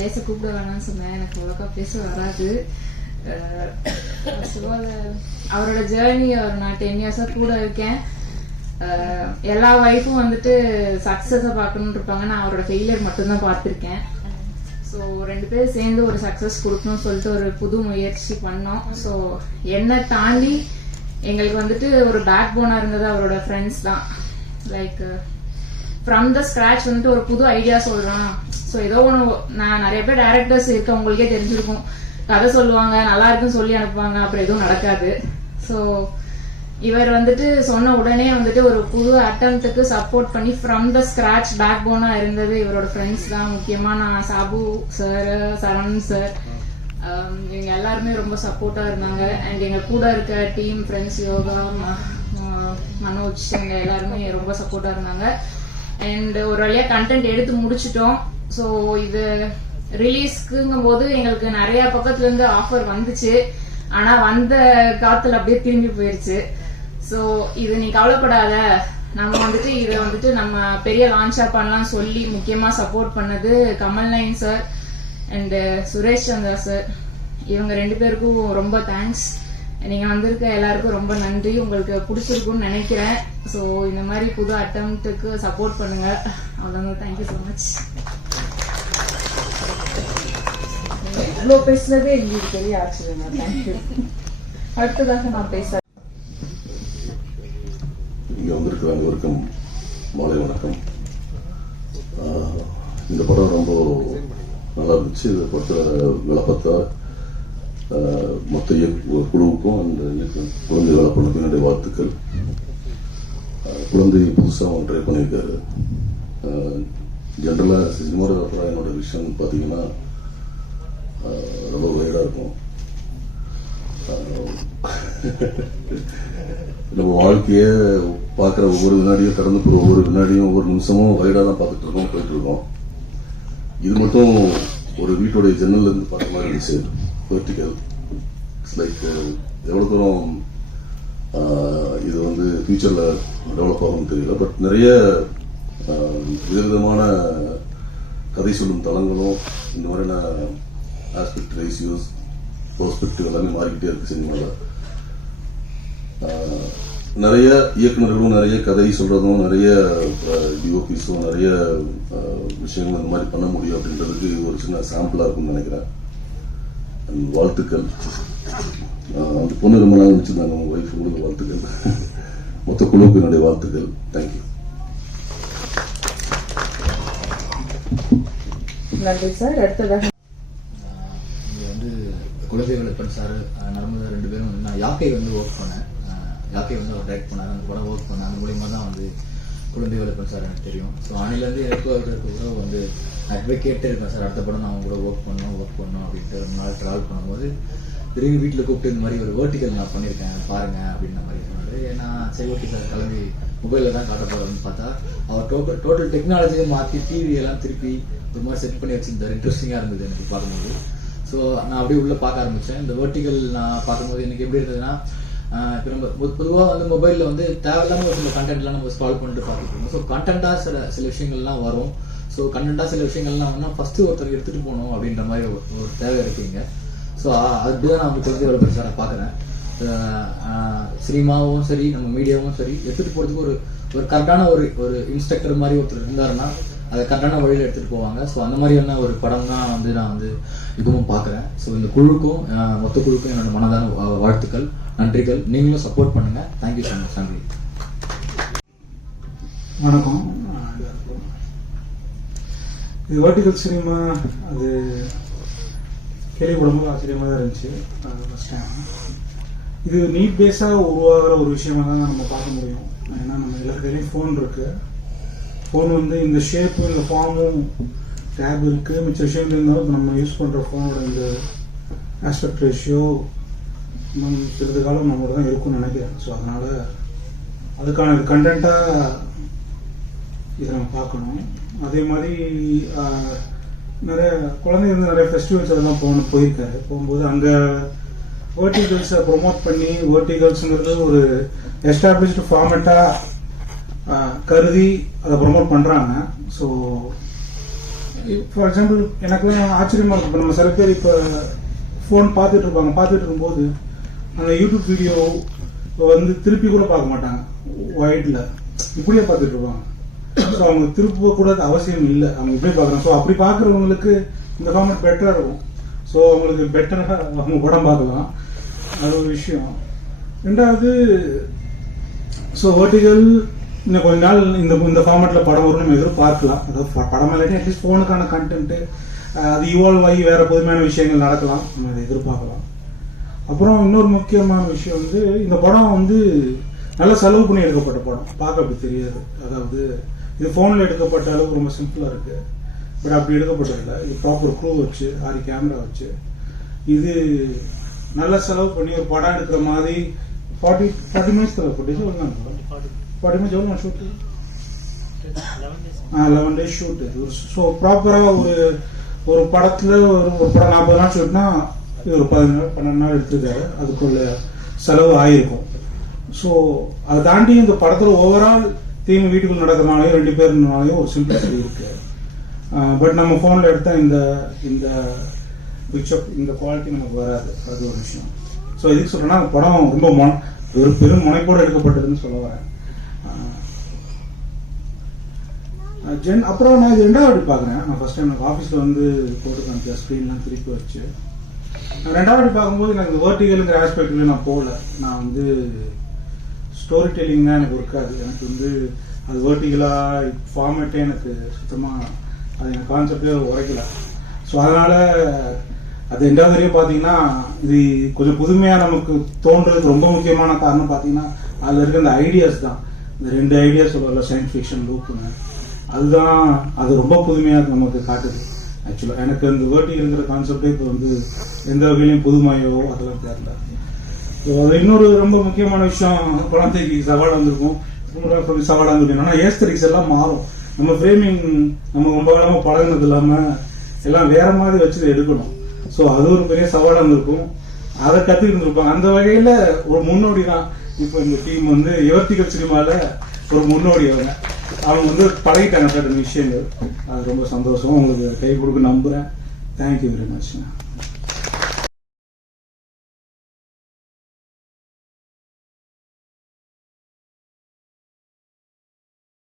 பேச கூப்பிட வேணாம்னு சொன்னேன். எனக்கு ஒழுங்கா பேச வராது. அவரோட ஜேர்னி நான் 10 இயர்ஸா கூட இருக்கேன். எல்லா வைஃபும் வந்துட்டு சக்சஸை பார்க்கணும்னு இருப்பாங்க. நான் அவரோட ஃபெயிலியர் மட்டும்தான் பார்த்துருக்கேன். ஸோ 2 பேரும் சேர்ந்து ஒரு சக்ஸஸ் கொடுக்கணும்னு சொல்லிட்டு ஒரு புது முயற்சி பண்ணோம். ஸோ என்னை தாண்டி எங்களுக்கு வந்துட்டு ஒரு பேக் போனா இருந்தது அவரோட ஃப்ரெண்ட்ஸ் தான். லைக் ஃப்ரம் த ஸ்கிராச் வந்துட்டு ஒரு புது ஐடியா சொல்றான். ஸோ ஏதோ ஒன்று, நான் நிறைய பேர் டைரக்டர்ஸ் இருக்க உங்களுக்கே தெரிஞ்சிருக்கும், கதை சொல்லுவாங்க, நல்லா இருக்குன்னு சொல்லி அனுப்புவாங்க, அப்புறம் எதுவும் நடக்காது. ஸோ இவர் வந்துட்டு சொன்ன உடனே வந்துட்டு ஒரு புது அட்டம்ப்டுக்கு சப்போர்ட் பண்ணி ஃப்ரம் த ஸ்கிராச் பேக் போனா இருந்தது இவரோட ஃப்ரெண்ட்ஸ் தான். முக்கியமா நான் சாபு சார், சரவணன் சார், இவங்க எல்லாருமே ரொம்ப சப்போர்ட்டா இருந்தாங்க. அண்ட் எங்க கூட இருக்க டீம் ஃப்ரெண்ட்ஸ், யோகா, மனோஜ், இவங்க எல்லாருமே ரொம்ப சப்போர்ட்டா இருந்தாங்க. அண்ட் ஒரு வழியா கண்டென்ட் எடுத்து முடிச்சிட்டோம். ஸோ இது ரிலீஸ்க்குங்கும் போது எங்களுக்கு நிறைய பக்கத்துல இருந்து ஆஃபர் வந்துச்சு. ஆனா வந்த காத்துல அப்படியே திரும்பி போயிருச்சு. ஸோ இது நீ கவலைப்படாத, நம்ம வந்துட்டு இதை வந்துட்டு நம்ம பெரிய லான்ச்சா பண்ணலாம் சொல்லி முக்கியமா சப்போர்ட் பண்ணது Kamal nine sir and Suresh Chandra sir. இவங்க 2 பேருக்கும் ரொம்ப தேங்க்ஸ். நீங்க வந்திருக்க எல்லாருக்கும் ரொம்ப நன்றி. உங்களுக்கு பிடிச்சிருக்கும்னு நினைக்கிறேன். ஸோ இந்த மாதிரி புது அட்டம்ப்டுக்கு சப்போர்ட் பண்ணுங்க. அவ்வளோதான். Thank you so much. இவ்வளோ பேசுனதே எங்களுக்கு பெரிய ஆச்சரியம். தேங்க்யூ. அடுத்ததாக நான் பேச இங்கே வந்திருக்கிற அனைவருக்கும் மாலை வணக்கம். இந்த படம் ரொம்ப நல்லா இருந்துச்சு. இதை பொறுத்த விளப்பத்தை மொத்த குழுவுக்கும் அந்த குழந்தை வளர்ப்புக்கு என்னுடைய வாழ்த்துக்கள். குழந்தை புதுசாக ட்ரை பண்ணியிருக்காரு. ஜென்ரலாக சினிமாட்டோகிராஃபராக என்னோட விஷயம் பார்த்தீங்கன்னா ரொம்ப வைடாக இருக்கும். நம்ம வாழ்க்கையை பார்க்குற ஒவ்வொரு வினாடியும், கடந்து போகிற ஒவ்வொரு வினாடியும், ஒவ்வொரு நிமிஷமும் வைடாக தான் பார்த்துட்டு இருக்கோம், போயிட்டு இருக்கோம். இது மட்டும் ஒரு வீட்டோடைய ஜன்னல்ல இருந்து பார்த்த மாதிரி இருந்துச்சு. வெர்டிகல். இட்ஸ் லைக் எவ்வளோ தூரம் இது வந்து ஃபியூச்சரில் டெவலப் ஆகும்னு தெரியல. பட் நிறைய விதவிதமான கதை சொல்லும் தளங்களும் இந்த மாதிரியான ஆஸ்பெக்ட், ரேஷியோஸ், பெர்ஸ்பெக்டிவ் எல்லாமே மாறிக்கிட்டே இருக்கு சினிமாவில். நிறைய இயக்குநர்களும் நிறைய கதை சொல்றதும் நிறைய டிஓபிஸும் நிறைய விஷயங்கள் இந்த மாதிரி பண்ண முடியும் அப்படின்றதுக்கு ஒரு சின்ன சாம்பிளா இருக்கும்னு நினைக்கிறேன். வாழ்த்துக்கள். அந்த பொண்ணு ரொம்ப நாள் வச்சிருந்தாங்க, உங்க ஒய்ஃப் உங்களுக்கு வாழ்த்துக்கள். மொத்த குழுவுக்கு என்னுடைய வாழ்த்துக்கள். தேங்க்யூ. நன்றி சார். அடுத்ததாக குழந்தை வளர்ப்பன் சார், நர்மதா 2 பேரும் வந்து நான் யாக்கை வந்து ஒர்க் பண்ணேன். யாக்கை வந்து அவர் டைரக்ட் பண்ணார். அந்த படம் ஒர்க் பண்ணேன். அந்த மூலியமாக தான் வந்து குழந்தை வளர்ப்பன் சார் எனக்கு தெரியும். ஸோ அணிலேருந்து எனக்கு அவருக்கு வந்து அட்வொகேட்டே இருக்கேன் சார். அடுத்த படம் நான் அவங்க கூட ஒர்க் பண்ணணும் அப்படின்ட்டு ஒரு நாள் ட்ராவல் பண்ணும்போது திரும்பி வீட்டில் கூப்பிட்டு இந்த மாதிரி ஒரு வேர்ட்டிக்கல் நான் பண்ணியிருக்கேன் பாருங்க அப்படின்ற மாதிரி சொன்னார். ஏன்னா சரி ஓகே சார், கிளம்பி மொபைலில் தான் காட்ட போகிறோம்னு பார்த்தா அவர் டோட்டல் டெக்னாலஜியை மாற்றி டிவியெல்லாம் திருப்பி ஒரு மாதிரி செட் பண்ணி வச்சுருந்தார். இன்ட்ரெஸ்டிங்காக இருந்தது எனக்கு பார்க்கும்போது. ஸோ நான் அப்படியே உள்ளே பார்க்க ஆரம்பித்தேன். இந்த வெர்டிகல் நான் பார்க்கும்போது எனக்கு எப்படி இருந்ததுன்னா, இப்போ நம்ம பொதுவாக வந்து மொபைலில் வந்து தேவையில்லாமல் ஒரு சில கண்டென்ட்லாம் நம்ம ஸ்க்ரால் பண்ணிட்டு பார்த்துருக்கோம். ஸோ கண்டென்ட்டாக சில விஷயங்கள்லாம் வரும். ஸோ கண்டென்ட்டாக சில விஷயங்கள்லாம் வந்து ஃபஸ்ட்டு ஒருத்தர் எடுத்துகிட்டு போகணும் அப்படின்ற மாதிரி ஒரு தேவை இருக்குங்க. ஸோ அதுதான் நான் குழந்தை வளர்ப்பு சார் பார்க்குறேன். சினிமாவும் சரி, நம்ம மீடியாவும் சரி, எடுத்துகிட்டு போகிறதுக்கு ஒரு கரெக்டான ஒரு இன்ஸ்ட்ரக்டர் மாதிரி ஒருத்தர் இருந்தாருன்னா அதை கரெக்டான வழியில் எடுத்துகிட்டு போவாங்க. ஸோ அந்த மாதிரியான ஒரு படம் தான் வந்து நான் வந்து இதுவும் பார்க்குறேன். ஸோ இந்த குழுக்கும் மொத்த குழுக்கும் என்னோட மனதான வாழ்த்துக்கள், நன்றிகள். நீங்களும் சப்போர்ட் பண்ணுங்கள். Thank you so much. நன்றி. வணக்கம். இது வெர்டிகல் சினிமா, அது கேள்விப்படும்போது ஆச்சரியமாக தான் இருந்துச்சு. ஃபஸ்ட் டைம் இது நீட் பேஸாக உருவாகிற ஒரு விஷயமா தான் நம்ம பார்க்க முடியும். ஏன்னா நம்ம எல்லாருக்கையிலையும் ஃபோன் இருக்குது. ஃபோன் வந்து இந்த ஷேப்பும் இந்த ஃபார்மும் டேப் இருக்குது, மிச்ச விஷயங்கள் இருந்தாலும் இப்போ நம்ம யூஸ் பண்ணுற ஃபோனோட இந்த ஆஸ்பெக்ட் ரேஷியோ இன்னும் சிறிது காலம் நம்மளோட தான் இருக்கும்னு நினைக்கிறேன். ஸோ அதனால் அதுக்கான கண்டென்ட்டாக இதை நம்ம பார்க்கணும். அதே மாதிரி நிறைய குழந்தைங்க வந்து நிறைய ஃபெஸ்டிவல்ஸ் அதெல்லாம் போயிருக்காரு. போகும்போது அங்கே வேர்ட்டிகல்ஸை ப்ரொமோட் பண்ணி, வேர்ட்டிகல்ஸுங்கிறது ஒரு எஸ்டாப்ளிஷ்டு ஃபார்மேட்டாக கருதி அதை ப்ரொமோட் பண்ணுறாங்க. ஸோ ஃபார் எக்ஸாம்பிள் எனக்கு ஆச்சரியமா இருக்கும். இப்போ நம்ம சில பேர் இப்போ ஃபோன் பார்த்துட்டு இருப்பாங்க, பார்த்துட்டு இருக்கும்போது அந்த யூடியூப் வீடியோ வந்து திருப்பி கூட பார்க்க மாட்டாங்க, ஒயிட்ல இப்படியே பார்த்துட்டு இருப்பாங்க. ஸோ அவங்க திருப்ப கூட அவசியம் இல்லை, அவங்க இப்படியே பார்க்குறாங்க. ஸோ அப்படி பார்க்குறவங்களுக்கு இந்த ஃபார்மேட் பெட்டராக இருக்கும். ஸோ அவங்களுக்கு பெட்டராக அவங்க படம் பார்க்கலாம், அது ஒரு விஷயம். ரெண்டாவது, ஸோ வெர்டிகல் இன்னும் கொஞ்ச நாள் இந்த ஃபார்மேட்டில் படம் வரும்னு நம்ம எதிர்பார்க்கலாம். அதாவது படம் இல்லாட்டி அட்லீஸ்ட் ஃபோனுக்கான கண்டென்ட்டு அது இவால்வ் ஆகி வேறு புதுமையான விஷயங்கள் நடக்கலாம், நம்ம அதை எதிர்பார்க்கலாம். அப்புறம் இன்னொரு முக்கியமான விஷயம் வந்து இந்த படம் வந்து நல்லா செலவு பண்ணி எடுக்கப்பட்ட படம், பார்க்க அப்படி தெரியாது. அதாவது இது ஃபோனில் எடுக்கப்பட்ட அளவுக்கு ரொம்ப சிம்பிளாக இருக்குது, பட் அப்படி எடுக்கப்பட்டதில்லை. இது ப்ராப்பர் க்ரூ வச்சு 6 கேமரா வச்சு இது நல்லா செலவு பண்ணி ஒரு படம் எடுக்கிற மாதிரி 40 மினிட்ஸ் தேவைப்பட்டு 40 மினிட்ஸ் எவ்வளோ ஷூட்டு? 11 days shoot. ஸோ ப்ராப்பராக ஒரு படத்தில் ஒரு படம் 40 நாள் ஷூட்னா இது ஒரு 12 நாள் எடுத்துருக்காரு, அதுக்குள்ள செலவு ஆகிருக்கும். ஸோ அதை தாண்டி இந்த படத்தில் ஓவரால் தீம் வீட்டுக்குள்ள நடக்கிறனாலையும் 2 பேர்னாலையும் ஒரு சிம்பிளிசிட்டி இருக்கு. பட் நம்ம ஃபோனில் எடுத்தால் இந்த பிக்சர் இந்த குவாலிட்டி நமக்கு வராது, அது ஒரு விஷயம். ஸோ இதுக்கு சொல்கிறேன்னா படம் ரொம்ப ஒரு பெரும் முனைப்போடு எடுக்கப்பட்டதுன்னு சொல்ல வரேன். அப்புறம் நான் இது 2வது வாட்டி பார்க்குறேன். நான் ஃபர்ஸ்ட் டைம் எனக்கு ஆஃபீஸில் வந்து போட்டு காமிச்சேன், ஸ்க்ரீன்லாம் திருப்பி வச்சு. 2வது வாட்டி பார்க்கும்போது எனக்கு இந்த வெர்டிகல்ங்கிற ஆஸ்பெக்டில் நான் போகல. நான் வந்து ஸ்டோரி டெல்லிங் தான் எனக்கு இருக்காது. எனக்கு வந்து அது வெர்டிகலாக ஃபார்மேட்டே எனக்கு சுத்தமாக அது எனக்கு கான்செப்டே உரைக்கல. ஸோ அதனால் அது 2வது வரையும் பார்த்தீங்கன்னா இது கொஞ்சம் புதுமையாக நமக்கு தோன்றதுக்கு ரொம்ப முக்கியமான காரணம் பார்த்தீங்கன்னா அதில் இருக்க இந்த ஐடியாஸ் தான். இந்த 2 ஐடியாஸ் சொல்லல, சயின்ஸ் ஃபிக்ஷன் லூப்புன்னு, அதுதான் அது ரொம்ப புதுமையாக நமக்கு காட்டுது. ஆக்சுவலாக எனக்கு இந்த வெர்டிகல்ங்கிற கான்செப்டே இப்போ வந்து எந்த வகையிலையும் புதுமையோ அதெல்லாம் தெரியல. ஸோ அது இன்னொரு ரொம்ப முக்கியமான விஷயம், குழந்தைக்கு சவால் வந்திருக்கும், சவாலாக வந்திருக்கும். என்னன்னா ஏஸ்தட்டிக்ஸ் எல்லாம் மாறும். நம்ம ஃப்ரேமிங் நம்ம ரொம்ப காலமாக பழகினது இல்லாமல் எல்லாம் வேற மாதிரி வச்சு எடுக்கணும். ஸோ அது ஒரு பெரிய சவாலாக இருந்திருக்கும், அதை கற்றுக்கிட்டு இருப்பாங்க. அந்த வகையில் ஒரு முன்னோடி தான் இப்போ இந்த டீம் வந்து எவர்டிகல் சினிமாவில் ஒரு முன்னோடி அவங்க வந்து பழகிட்டாங்க சார் விஷயங்கள். அது ரொம்ப சந்தோஷம், உங்களுக்கு கை கொடுக்க நம்புகிறேன். Thank you very much.